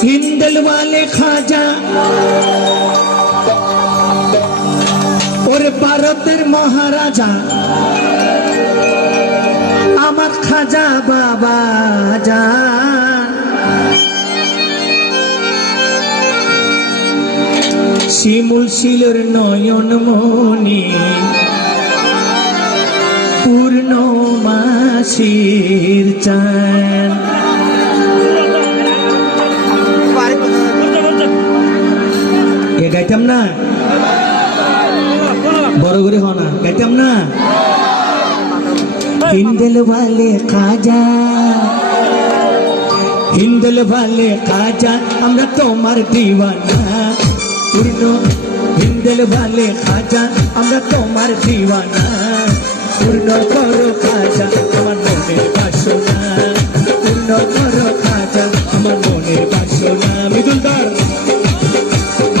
हिंदल वाले खाजा और भारतेर महाराजा आमार खाजा बाबा जान শিমুল শিলর নয়ন মনি পূর্ণমাসীর চান এ গাইতাম না বড় করে হনা গাইতাম না হিন্দল वाले খাজা হিন্দল वाले খাজা আমরা তোমার দিওয়ানা पूर्ण हिंदल वाले खाजा আমরা তোমার দিওয়ানা पूर्ण करो खाजा আমার মনের বাসনা पूर्ण करो खाजा আমার মনের বাসনা মৃদুলদার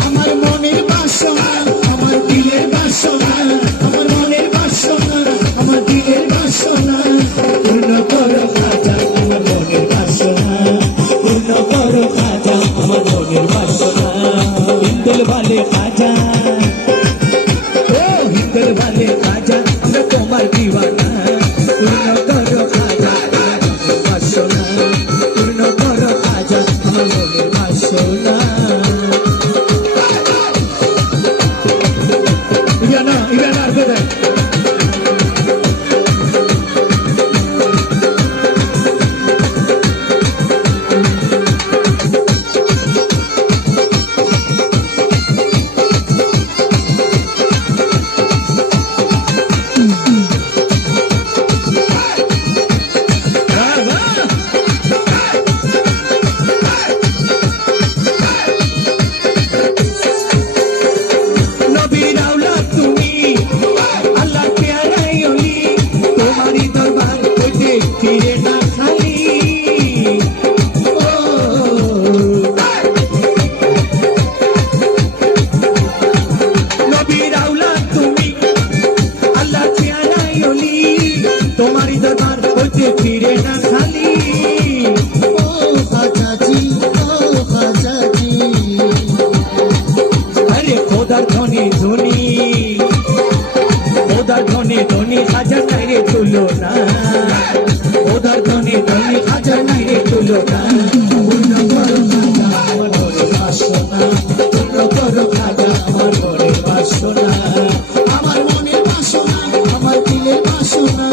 আমার মনের বাসনা আমার দিলের বাসনা আমার মনের বাসনা আমার দিলের বাসনা पूर्ण करो खाजा আমার মনের বাসনা पूर्ण करो खाजा আমার মনের বাসনা हिंदल वाले खाजा ओ हिंदल वाले खाजा আমরা তোমার দিওয়ানা পূর্ণ করো খাজা আমার বাসনা পূর্ণ করো খাজা আমার মনের বাসনা ইবানা আর কোথায় तुम्हारी दरबार होते फिरे ना खाली ओ खाजा जी अरे खोदार धनी धनी खोदार धनी धनी खाजा नहीं रे तुलो ना खोदार धनी धनी खाजा नहीं रे तुलो ना पूर्ण करो खाजा আমার মনের বাসনা পূর্ণ করো খাজা আমার মনের বাসনা আমার মনের বাসনা আমার দিলের বাসনা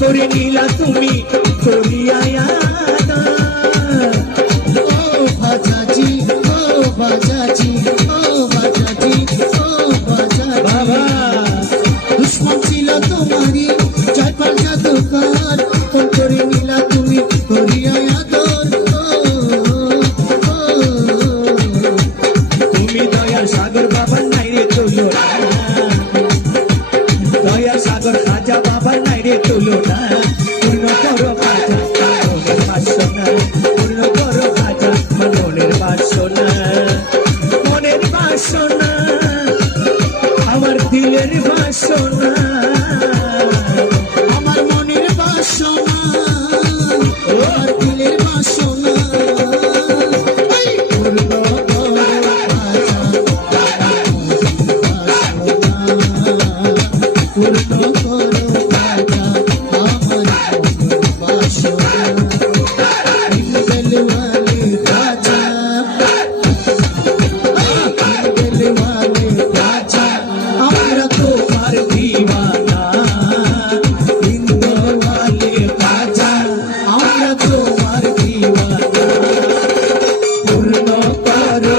করে নীলা তুমি করিয়া ও ভাজাজি ও ভাজাজি ও ভাজাজি ও ভাজা বাবা দুশ্মন ছিল তোমারই জয়পাল জাদুকর কোন করে নীলা তুমি করিয়া তুমি দয়া সাগর বাবা নাই রে তুলো দয়া সাগর খাজা বাবা নাই রে তুলো না পূর্ণ করো খাজা মনের বাসনা পূর্ণ করো খাজা মনের বাসনা আমার দিলের বাসনা আমার মনের বাসনা আমার দিলের বাসনা আমরা তো পারবি করো